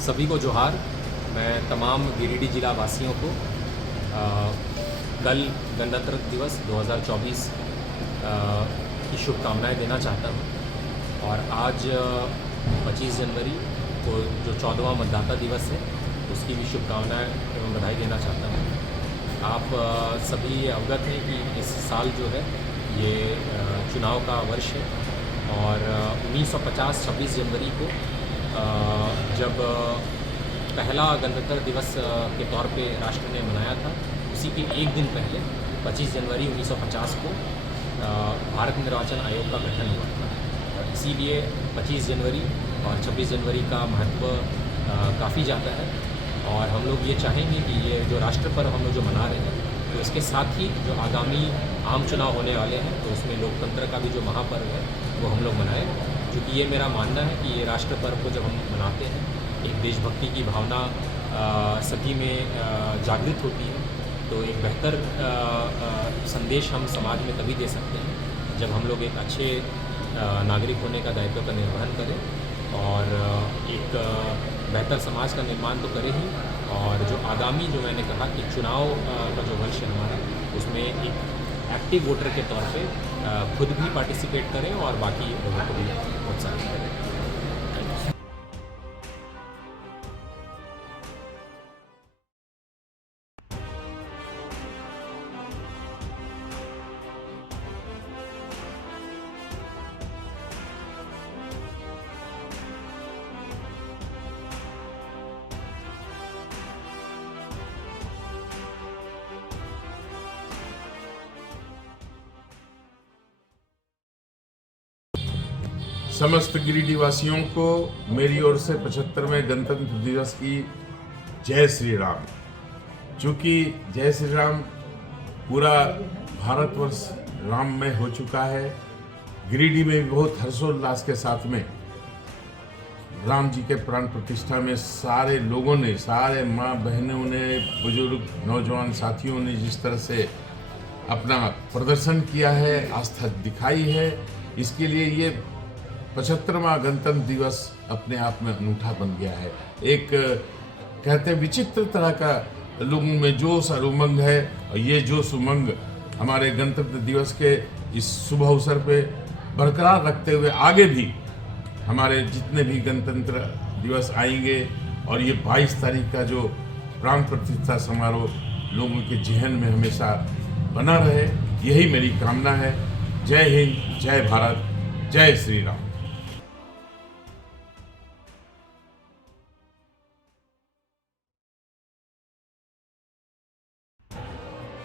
सभी को जोहार। मैं तमाम गिरिडीह जिला वासियों को कल गणतंत्र दिवस 2024 की शुभकामनाएं देना चाहता हूं। और आज 25 जनवरी को जो 14वां मतदाता दिवस है उसकी भी शुभकामनाएं एवं बधाई देना चाहता हूं। आप सभी अवगत हैं कि इस साल जो है ये चुनाव का वर्ष है और 1950 26 जनवरी को जब पहला गणतंत्र दिवस के तौर पे राष्ट्र ने मनाया था, उसी के एक दिन पहले 25 जनवरी 1950 को भारत निर्वाचन आयोग का गठन हुआ था। इसीलिए 25 जनवरी और 26 जनवरी का महत्व काफ़ी ज़्यादा है और हम लोग ये चाहेंगे कि ये जो राष्ट्र पर्व हम लोग जो मना रहे हैं, तो इसके साथ ही जो आगामी आम चुनाव होने वाले हैं तो उसमें लोकतंत्र का भी जो महापर्व है वो हम लोग मनाएं। क्योंकि ये मेरा मानना है कि ये राष्ट्र पर्व को जब हम मनाते हैं, एक देशभक्ति की भावना सभी में जागृत होती है, तो एक बेहतर संदेश हम समाज में तभी दे सकते हैं जब हम लोग एक अच्छे नागरिक होने का दायित्व का निर्वहन करें और एक बेहतर समाज का निर्माण तो करें ही, और जो आगामी जो मैंने कहा कि चुनाव का जो वर्ष है हमारा, उसमें एक एक्टिव वोटर के तौर पे खुद भी पार्टिसिपेट करें और बाकी लोगों को भी प्रोत्साहित करें। समस्त गिरिडीह वासियों को मेरी ओर से 75वें गणतंत्र दिवस की जय श्री राम। चूँकि जय श्री राम पूरा भारतवर्ष राममय हो चुका है, गिरिडीह में भी बहुत हर्षोल्लास के साथ में राम जी के प्राण प्रतिष्ठा में सारे लोगों ने, सारे माँ बहनों ने, बुजुर्ग नौजवान साथियों ने जिस तरह से अपना प्रदर्शन किया है, आस्था दिखाई है, इसके लिए ये 75वां गणतंत्र दिवस अपने आप में अनूठा बन गया है। एक कहते विचित्र तरह का लोगों में जोश और उमंग है, और ये जोश उमंग हमारे गणतंत्र दिवस के इस शुभ अवसर पे बरकरार रखते हुए आगे भी हमारे जितने भी गणतंत्र दिवस आएंगे और ये 22 तारीख का जो प्राण प्रतिष्ठा समारोह लोगों के जहन में हमेशा बना रहे, यही मेरी कामना है। जय हिंद, जय भारत, जय श्री राम।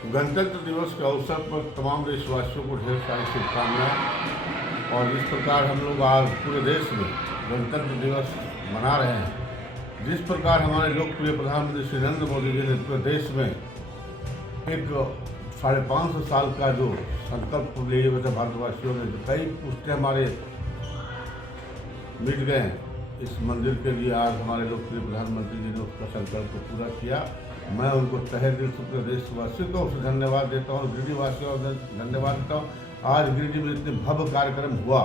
गणतंत्र दिवस के अवसर पर तमाम देशवासियों को ढेर सारी शुभकामनाएं। और जिस प्रकार हम लोग आज पूरे देश में गणतंत्र दिवस मना रहे हैं, जिस प्रकार हमारे लोकप्रिय प्रधानमंत्री श्री नरेंद्र मोदी जी ने पूरे देश में एक 550 साल का जो संकल्प लिए हुए थे भारतवासियों ने, जो कई पुष्टे हमारे मिट गए इस मंदिर के लिए, आज हमारे लोकप्रिय प्रधानमंत्री जी ने उसका संकल्प पूरा किया। मैं उनको तहे दिल से पूरे देशवासियों को धन्यवाद देता हूँ, गिरिडीह वासियों को धन्यवाद देता हूँ। आज गिरिडीह में इतने भव्य कार्यक्रम हुआ,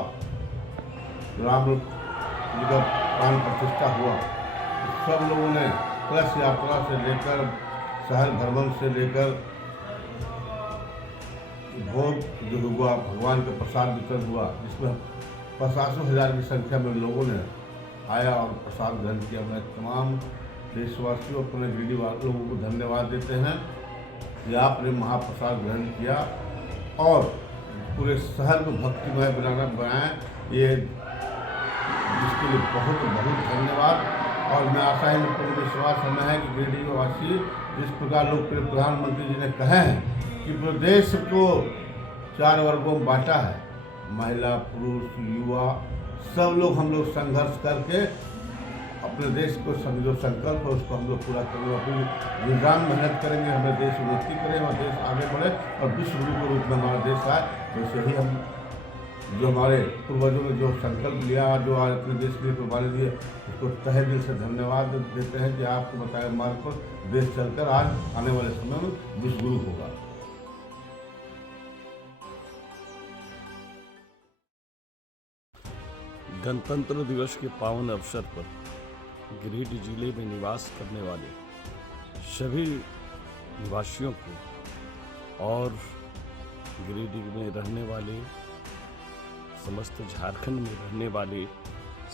राम जी का प्राण प्रतिष्ठा हुआ, सब लोगों ने कलश यात्रा से लेकर शहर भ्रमण से लेकर भोग जो हुआ, भगवान का प्रसाद वितरण हुआ, जिसमें 50,000 की संख्या में लोगों ने आया और प्रसाद ग्रहण किया। मैं तमाम देशवासियों अपने गिरिडीह लोगों को धन्यवाद देते हैं कि आपने महाप्रसाद ग्रहण किया और पूरे शहर को भक्तिमय बनाया, ये जिसके लिए बहुत बहुत धन्यवाद। और मैं आशा है, पूर्ण विश्वास हमें है कि गिरिडीह वासी जिस प्रकार लोकप्रिय प्रधानमंत्री जी ने कहे हैं कि पूरे देश को 4 वर्गों में बांटा है, महिला, पुरुष, युवा, सब लोग हम लोग संघर्ष करके अपने देश को जो संकल्प है उसको हम लोग पूरा करेंगे, अपनी निजाम मेहनत करेंगे, हमें देश उन्नति करें और देश आगे बढ़े और विश्व गुरु के रूप में हमारा देश आए। वैसे ही हम जो हमारे पूर्वजों ने जो संकल्प लिया, जो आज अपने देश के लिए कुर्बानी दिए, उसको तहे दिल से धन्यवाद देते हैं कि आपको बताए मार्ग पर देश चलकर आज आने वाले समय में विश्व गुरु होगा। गणतंत्र दिवस के पावन अवसर पर गिरिडीह जिले में निवास करने वाले सभी निवासियों को और गिरिडीह में रहने वाले समस्त झारखंड में रहने वाले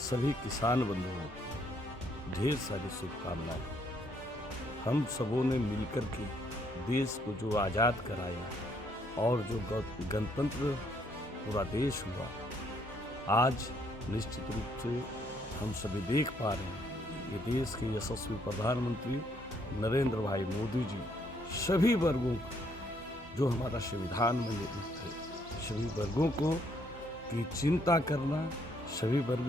सभी किसान बंधुओं को ढेर सारी शुभकामनाएं। हम सबों ने मिलकर के देश को जो आज़ाद कराया और जो गणतंत्र पूरा देश हुआ, आज निश्चित रूप से हम सभी देख पा रहे हैं ये देश के यशस्वी प्रधानमंत्री नरेंद्र भाई मोदी जी सभी वर्गों को, जो हमारा संविधान में निहित है, सभी वर्गों को की चिंता करना, सभी वर्ग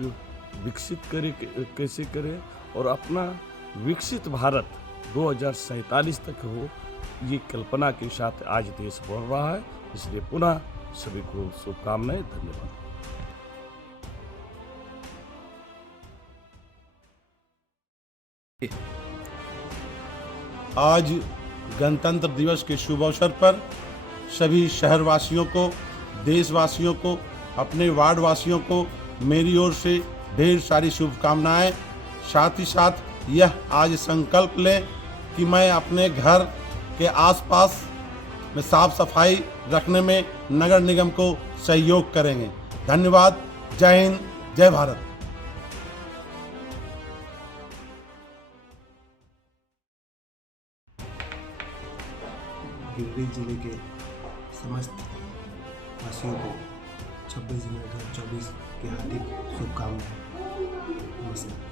विकसित करे कैसे करें और अपना विकसित भारत 2047 तक हो, ये कल्पना के साथ आज देश बढ़ रहा है। इसलिए पुनः सभी को शुभकामनाएं। धन्यवाद। आज गणतंत्र दिवस के शुभ अवसर पर सभी शहरवासियों को, देशवासियों को, अपने वार्ड वासियों को मेरी ओर से ढेर सारी शुभकामनाएं। साथ ही साथ यह आज संकल्प लें कि मैं अपने घर के आसपास में साफ सफाई रखने में नगर निगम को सहयोग करेंगे। धन्यवाद। जय हिंद, जय भारत। गिरिडीह जिले के समस्त वासियों को 26 जनवरी 2024 की हार्दिक शुभकामनाएं। नमस्कार।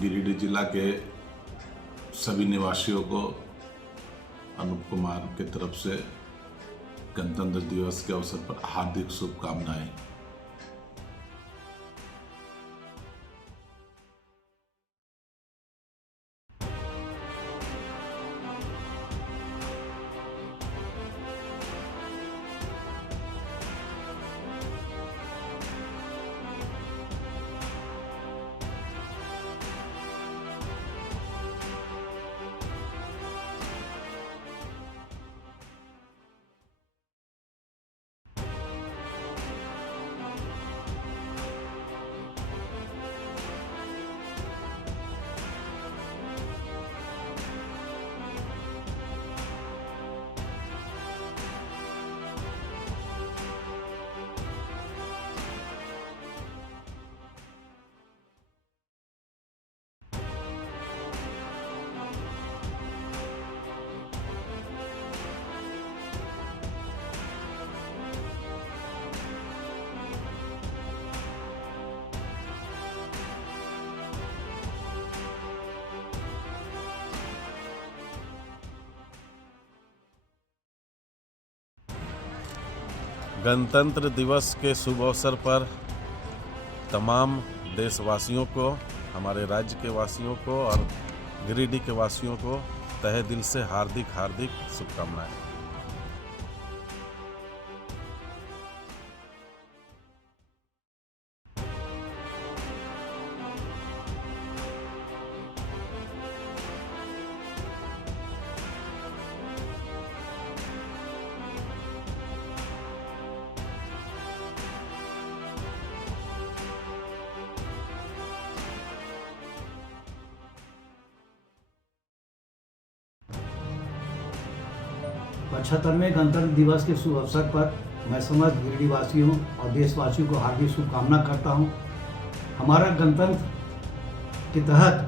गिरिडीह जिला के सभी निवासियों को अनूप कुमार की तरफ से गणतंत्र दिवस के अवसर पर हार्दिक शुभकामनाएं। गणतंत्र दिवस के शुभ अवसर पर तमाम देशवासियों को, हमारे राज्य के वासियों को और गिरिडीह के वासियों को तहे दिल से हार्दिक शुभकामनाएं। पचहत्तरवें गणतंत्र दिवस के शुभ अवसर पर मैं समस्त गिरिडीह वासियों और देशवासियों को हार्दिक शुभकामना करता हूं। हमारा गणतंत्र के तहत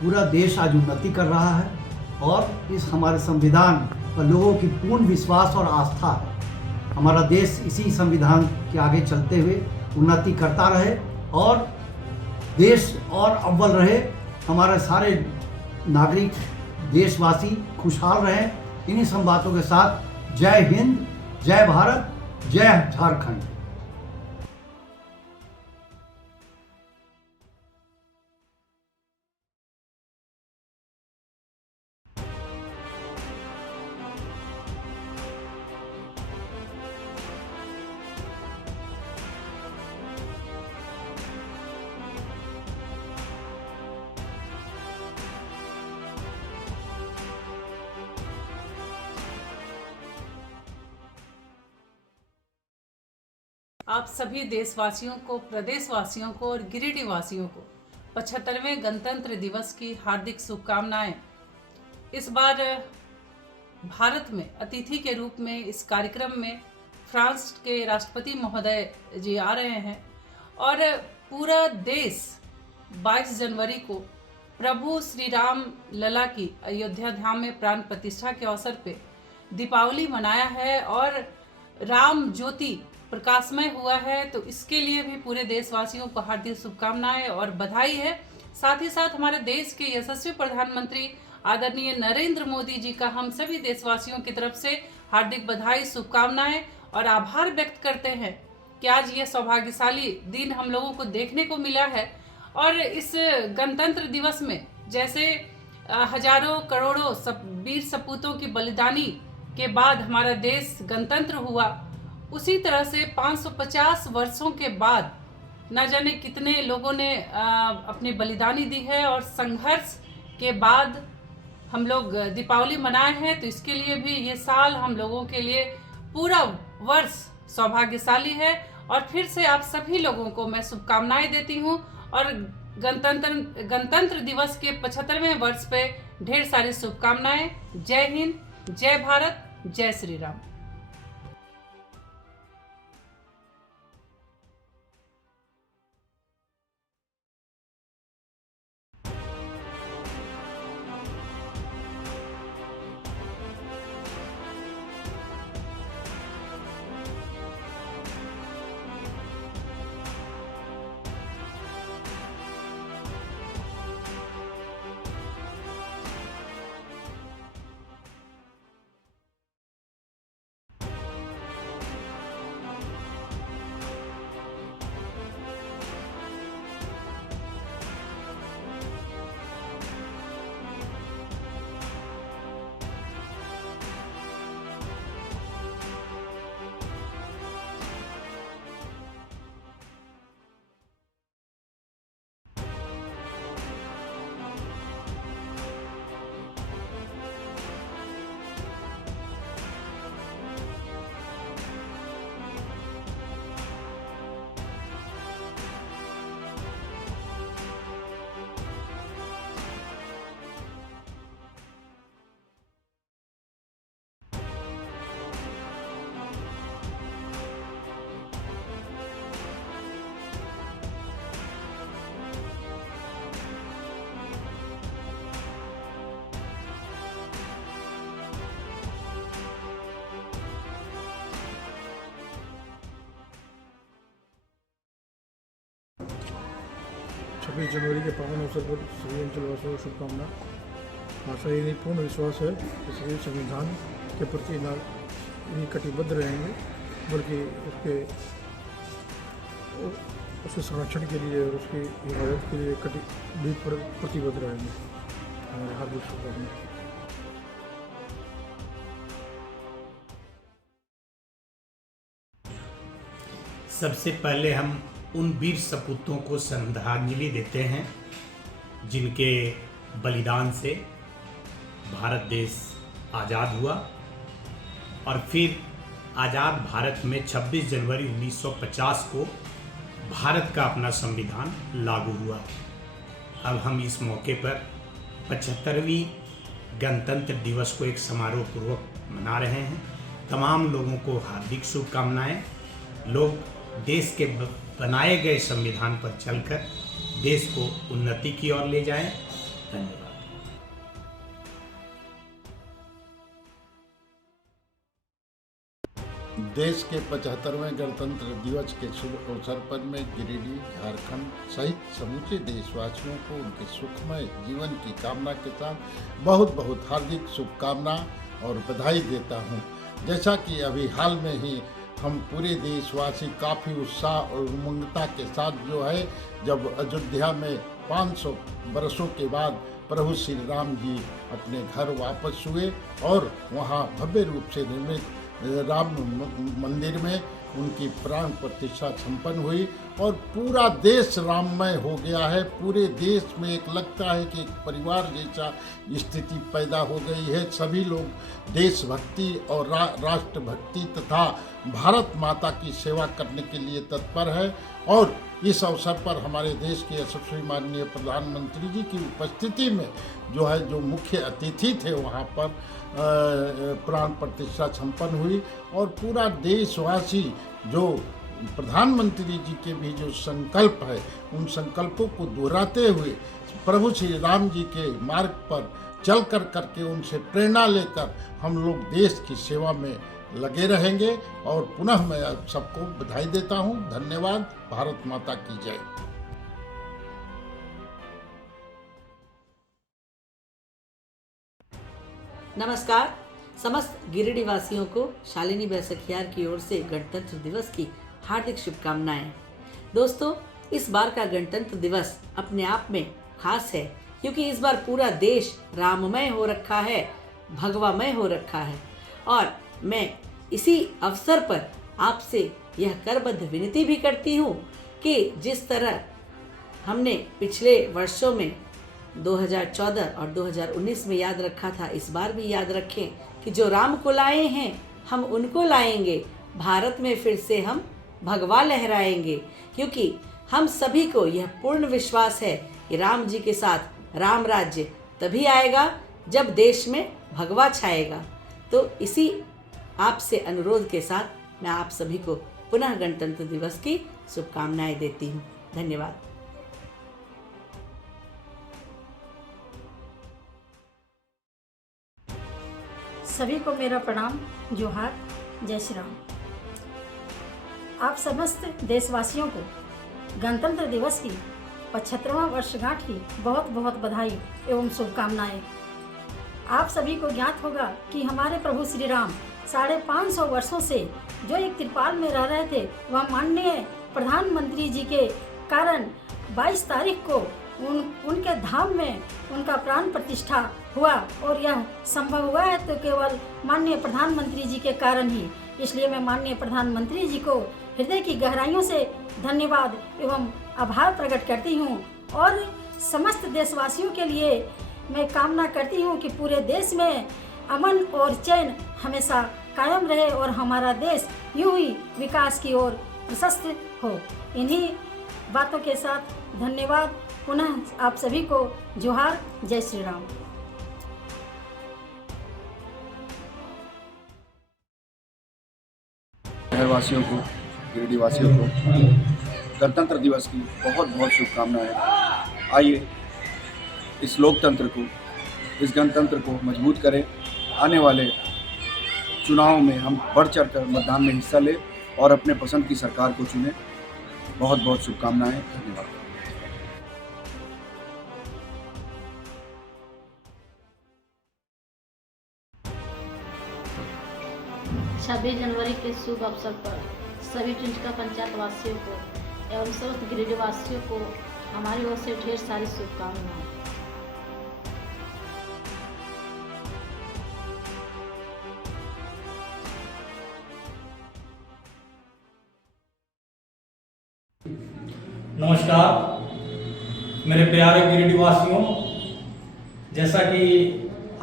पूरा देश आज उन्नति कर रहा है और इस हमारे संविधान पर लोगों की पूर्ण विश्वास और आस्था है। हमारा देश इसी संविधान के आगे चलते हुए उन्नति करता रहे और देश और अव्वल रहे। हमारे सारे नागरिक देशवासी खुशहाल रहें। इन्हीं सब बातों के साथ जय हिंद, जय भारत, जय झारखंड। आप सभी देशवासियों को, प्रदेशवासियों को और गिरिडीह वासियों को 75वें गणतंत्र दिवस की हार्दिक शुभकामनाएं। इस बार भारत में अतिथि के रूप में इस कार्यक्रम में फ्रांस के राष्ट्रपति महोदय जी आ रहे हैं और पूरा देश 22 जनवरी को प्रभु श्री राम लला की अयोध्या धाम में प्राण प्रतिष्ठा के अवसर पे दीपावली मनाया है और राम ज्योति प्रकाशमय हुआ है। तो इसके लिए भी पूरे देशवासियों को हार्दिक शुभकामनाएं और बधाई है। साथ ही साथ हमारे देश के यशस्वी प्रधानमंत्री आदरणीय नरेंद्र मोदी जी का हम सभी देशवासियों की तरफ से हार्दिक बधाई, शुभकामनाएं और आभार व्यक्त करते हैं कि आज ये सौभाग्यशाली दिन हम लोगों को देखने को मिला है। और इस गणतंत्र दिवस में जैसे हजारों करोड़ों वीर सपूतों की बलिदानी के बाद हमारा देश गणतंत्र हुआ, उसी तरह से 550 वर्षों के बाद न जाने कितने लोगों ने अपनी बलिदानी दी है और संघर्ष के बाद हम लोग दीपावली मनाए हैं। तो इसके लिए भी ये साल हम लोगों के लिए पूरा वर्ष सौभाग्यशाली है और फिर से आप सभी लोगों को मैं शुभकामनाएं देती हूँ और गणतंत्र दिवस के 75वें वर्ष पे ढेर सारी शुभकामनाएं। जय हिंद, जय भारत, जय श्री राम। छब्बीस जनवरी के पावन अवसर पर सभी अंचलवासियों को शुभकामना। आशा ये पूर्ण विश्वास है कि सभी संविधान के प्रति न ही कटिबद्ध रहेंगे बल्कि उसके संरक्षण के लिए और उसकी हिफाजत के लिए भी प्रतिबद्ध रहेंगे। हमारे हार्दिक शुभकामनाएं। सबसे पहले हम उन वीर सपूतों को श्रद्धांजलि देते हैं जिनके बलिदान से भारत देश आज़ाद हुआ और फिर आज़ाद भारत में 26 जनवरी 1950 को भारत का अपना संविधान लागू हुआ। अब हम इस मौके पर 75वीं गणतंत्र दिवस को एक समारोह पूर्वक मना रहे हैं। तमाम लोगों को हार्दिक शुभकामनाएं। लोग देश के बनाए गए संविधान पर चलकर देश को उन्नति की ओर ले जाएं। धन्यवाद। देश के 75वें गणतंत्र दिवस के शुभ अवसर पर मैं गिरिडीह, झारखंड सहित समूचे देशवासियों को उनके सुखमय जीवन की कामना के साथ बहुत बहुत हार्दिक शुभकामना और बधाई देता हूं। जैसा कि अभी हाल में ही हम पूरे देशवासी काफ़ी उत्साह और उमंगता के साथ जो है जब अयोध्या में 500 बरसों के बाद प्रभु श्री राम जी अपने घर वापस हुए और वहां भव्य रूप से निर्मित राम मंदिर में उनकी प्राण प्रतिष्ठा संपन्न हुई और पूरा देश राममय हो गया है। पूरे देश में एक लगता है कि एक परिवार जैसा स्थिति पैदा हो गई है। सभी लोग देशभक्ति और राष्ट्रभक्ति तथा भारत माता की सेवा करने के लिए तत्पर है। और इस अवसर पर हमारे देश के यशस्वी माननीय प्रधानमंत्री जी की उपस्थिति में जो मुख्य अतिथि थे वहाँ पर प्राण प्रतिष्ठा संपन्न हुई और पूरा देशवासी जो प्रधानमंत्री जी के भी जो संकल्प है उन संकल्पों को दोहराते हुए प्रभु श्री राम जी के मार्ग पर चल करके उनसे प्रेरणा लेकर हम लोग देश की सेवा में लगे रहेंगे। और पुनः मैं आप सबको बधाई देता हूँ। धन्यवाद। भारत माता की जय। नमस्कार। समस्त गिरिडीह वासियों को शालिनी बैसखियार की ओर से गणतंत्र दिवस की हार्दिक शुभकामनाएं। दोस्तों, इस बार का गणतंत्र दिवस अपने आप में खास है क्योंकि इस बार पूरा देश राममय हो रखा है, भगवामय हो रखा है। और मैं इसी अवसर पर आपसे यह करबद्ध विनती भी करती हूँ कि जिस तरह हमने पिछले वर्षों में 2014 और 2019 में याद रखा था, इस बार भी याद रखें कि जो राम को लाए हैं हम उनको लाएंगे, भारत में फिर से हम भगवा लहराएंगे। क्योंकि हम सभी को यह पूर्ण विश्वास है कि राम जी के साथ राम राज्य तभी आएगा जब देश में भगवा छाएगा। तो इसी आपसे अनुरोध के साथ मैं आप सभी को पुनः गणतंत्र दिवस की शुभकामनाएं देती हूँ। धन्यवाद। सभी को मेरा प्रणाम, जोहार, जय श्री राम। आप समस्त देशवासियों को गणतंत्र दिवस की 75वां वर्षगांठ की बहुत बहुत बधाई एवं शुभकामनाएं। आप सभी को ज्ञात होगा कि हमारे प्रभु श्री राम 550 वर्षों से जो एक त्रिपाल में रह रहे थे, वह माननीय प्रधानमंत्री जी के कारण 22 तारीख को उनके धाम में उनका प्राण प्रतिष्ठा हुआ। और यह संभव हुआ है तो केवल माननीय प्रधानमंत्री जी के कारण ही। इसलिए मैं माननीय प्रधानमंत्री जी को हृदय की गहराइयों से धन्यवाद एवं आभार प्रकट करती हूँ। और समस्त देशवासियों के लिए मैं कामना करती हूँ कि पूरे देश में अमन और चैन हमेशा कायम रहे और हमारा देश यूं ही विकास की ओर प्रशस्त हो। इन्हीं बातों के साथ धन्यवाद। पुनः आप सभी को जोहार, जय श्री राम। शहरवासियों को, गिरिडीह वासियों को गणतंत्र दिवस की बहुत बहुत शुभकामनाएं। आइए इस लोकतंत्र को, इस गणतंत्र को मजबूत करें। आने वाले चुनाव में हम बढ़ चढ़कर मतदान में हिस्सा लें और अपने पसंद की सरकार को चुनें। बहुत बहुत शुभकामनाएं। धन्यवाद। 26 जनवरी के शुभ अवसर पर सभी चुंचका पंचायत वासियों को एवं समस्त गिरिडीह वासियों को हमारी ओर से ढेर सारी शुभकामनाएं। नमस्कार मेरे प्यारे गिरिडीह वासियों, जैसा कि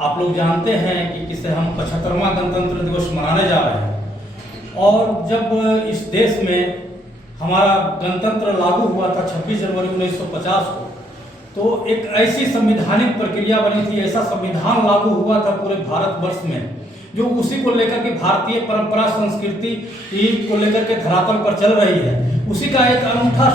आप लोग जानते हैं कि किसे हम 75वां गणतंत्र दिवस मनाने जा रहे हैं। और जब इस देश में हमारा गणतंत्र लागू हुआ था 26 जनवरी 1950 को, तो एक ऐसी संवैधानिक प्रक्रिया बनी थी, ऐसा संविधान लागू हुआ था पूरे भारतवर्ष में, जो उसी को लेकर के भारतीय परंपरा संस्कृति को लेकर के धरातल पर चल रही है। उसी का एक अनूठा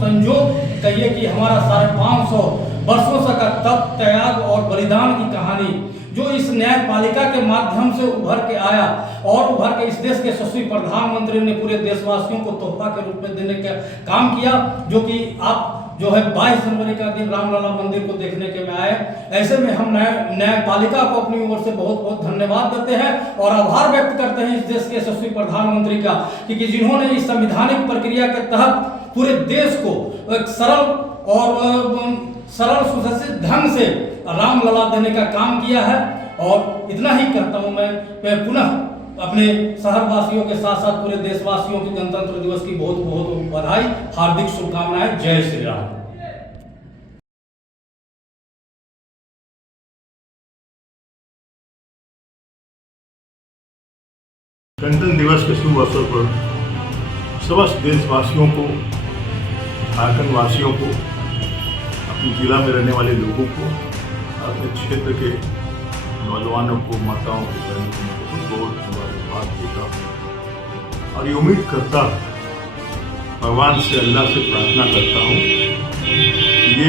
संयोग कहिए कि हमारा 550 वर्षों से का तप, त्याग और बलिदान की कहानी जो इस न्यायपालिका के माध्यम से उभर के आया और उभर के इस देश के यशस्वी प्रधानमंत्री ने पूरे देशवासियों को तोहफा के रूप में देने का काम किया, जो कि आप जो है 22 जनवरी का दिन रामलला मंदिर को देखने के में आए। ऐसे में हम न्यायपालिका को अपनी ओर से बहुत बहुत धन्यवाद देते हैं और आभार व्यक्त करते हैं इस देश के यशस्वी प्रधानमंत्री का कि जिन्होंने इस संवैधानिक प्रक्रिया के तहत पूरे देश को एक सरल सुशासित ढंग से रामलला देने का काम किया है। और इतना ही कहता हूँ मैं पुनः अपने शहरवासियों के साथ साथ पूरे देशवासियों की गणतंत्र दिवस की बहुत बहुत बधाई, हार्दिक शुभकामनाएं। जय श्री राम। गणतंत्र दिवस के शुभ अवसर पर समस्त देशवासियों को, झारखंड वासियों को, अपने जिला में रहने वाले लोगों को, अपने क्षेत्र के नौजवानों को, माताओं को, बहनों को मैं बहुत मुबारकबाद देता हूँ और ये उम्मीद करता हूँ, भगवान से, अल्लाह से प्रार्थना करता हूँ कि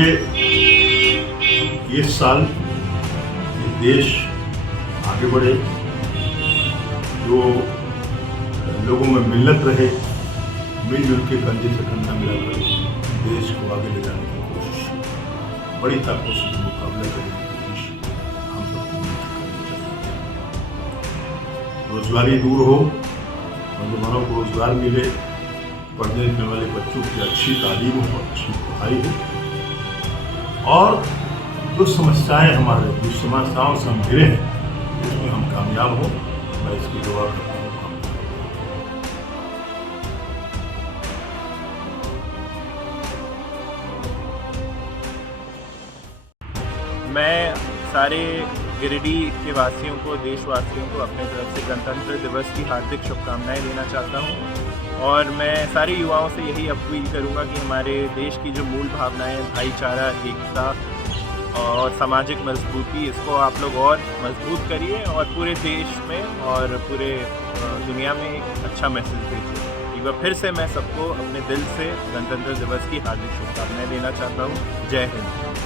ये साल ये देश आगे बढ़े, जो लोगों में मिलत रहे, मिलजुल के कंधे से कंधा मिलाकर देश को आगे ले जाने की कोशिश, बड़ी ताकत से मुकाबला करने की कोशिश हम सबको मिलकर करनी चाहिए। रोजगारी दूर हो, नौजवानों को रोजगार मिले, पढ़ने लिखने वाले बच्चों की अच्छी तालीम हो, अच्छी पढ़ाई हो और जो समस्याएं हमारे, जो समस्याओं से हम घिरे हैं उसमें हम कामयाब हो, मैं इसकी दुआ करता हूँ। मैं सारे गिरिडीह के वासियों को, देशवासियों को अपने तरफ से गणतंत्र दिवस की हार्दिक शुभकामनाएं देना चाहता हूं और मैं सारे युवाओं से यही अपील करूंगा कि हमारे देश की जो मूल भावनाएं, भाईचारा, एकता और सामाजिक मजबूती, इसको आप लोग और मजबूत करिए और पूरे देश में और पूरे दुनिया में एक अच्छा मैसेज भेजिए। एक बार फिर से मैं सबको अपने दिल से गणतंत्र दिवस की हार्दिक शुभकामनाएं देना चाहता हूँ। जय हिंद।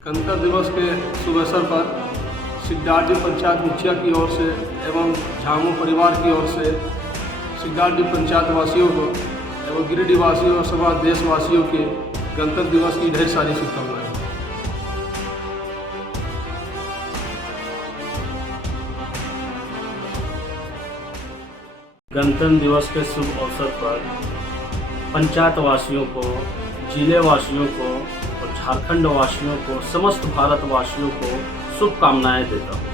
गणतंत्र दिवस के शुभ अवसर पर सिकदारडीह पंचायत मुखिया की ओर से एवं झामू परिवार की ओर से सिकदारडीह पंचायत वासियों को एवं गिरिडीह वासियों और समाज देशवासियों के गणतंत्र दिवस की ढेर सारी शुभकामनाएं। गणतंत्र दिवस के शुभ अवसर पर पंचायत वासियों को, जिले वासियों को और झारखंड वासियों को, समस्त भारत वासियों को शुभकामनाएं देता हूँ।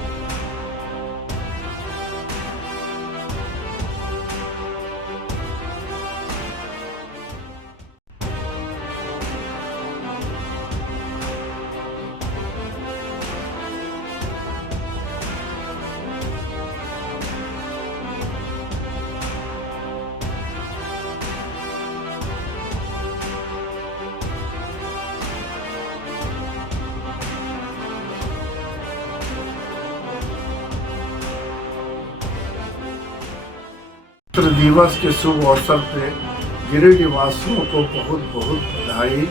गणतंत्र दिवस के शुभ अवसर पे गिरिडीह वासियों को बहुत बहुत बधाई।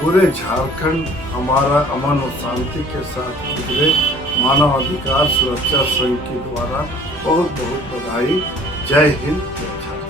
पूरे झारखंड हमारा अमन और शांति के साथ गुजरे। मानव अधिकार सुरक्षा संघ के द्वारा बहुत बहुत बधाई। जय हिंद, जय झारखंड।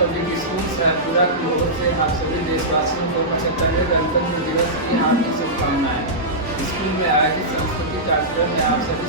पब्लिक स्कूल सहरपुरा की ओर से आप सभी देशवासियों को 75वें गणतंत्र दिवस की हार्दिक शुभकामनाएं। स्कूल में आयोजित सांस्कृतिक कार्यक्रम में आप सभी